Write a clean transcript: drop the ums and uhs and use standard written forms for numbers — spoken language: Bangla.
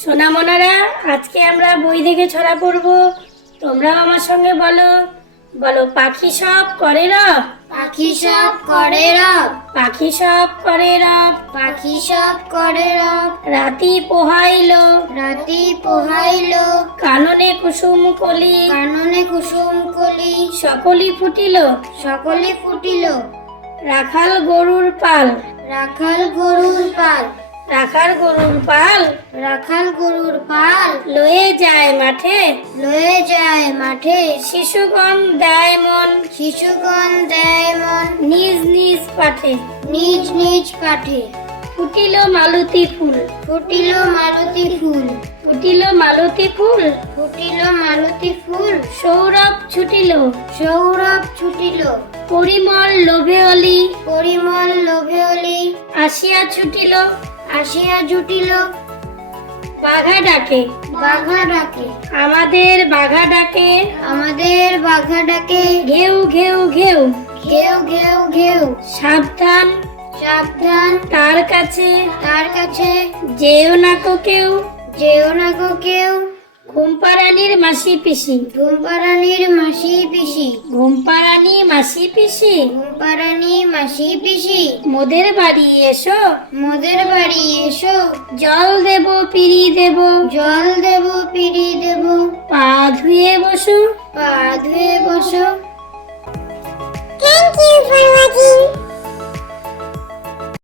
সোনামোনারা, আজকে আমরা বই দেখে ছড়া পড়ব। তোমরাও আমার সঙ্গে বলো বলো পাখি সব করে রব, পাখি সব করে রব, পাখি সব করে রব। পাখি সব করে রব, রাতি পোহাইলো, রাতি পোহাইলো, কাননে কুসুম কলি, কাননে কুসুম কলি, সকলি ফুটিল, সকলে ফুটিল। রাখাল গরুর পাল, রাখাল গরুর পাল, রাখাল গরুর পাল রাখাল গরুর পাল, লয়ে যায় মাঠে, লয়ে যায় মাঠে। শিশুগণ দেয় মন, শিশুগণ দেয় মন, নিজ নিজ পাঠে। নিজ নিজ পাঠে। ফুটিল মালতী ফুল, ফুটিল মালতী ফুল, ফুটিল মালতী ফুল, ফুটিল মালতী ফুল। সৌরভ ছুটিল, সৌরভ ছুটিল, পরিমল লোভে অলি, পরিমল লোভে অলি। আসিয়া ছুটিল, আসিয়া জুটিল, বাঘা ডাকে, বাঘা ডাকে, আমাদের বাঘা ডাকে। আমাদের বাঘা ডাকে। ঘেউ ঘেউ ঘেউ, ঘেউ ঘেউ ঘেউ, সাবধান সাবধান তার কাছে, তার কাছে। যেও না কো কেউ, যেও না গো কেউ। ঘুমপাড়ানির মাসি পিসি, ঘুমপাড়ানির মাসি পিসি, ঘুমপাড়ানি মাসি পিসি, ঘুমপাড়ানি মাসি পিসি। মোদের বাড়ি এসো, মোদের বাড়ি এসো, জল দেব পিড়ি দেব, জল দেব পিড়ি দেব। পা ধুয়ে বসো, পা ধুয়ে বসো। Thank you for watching.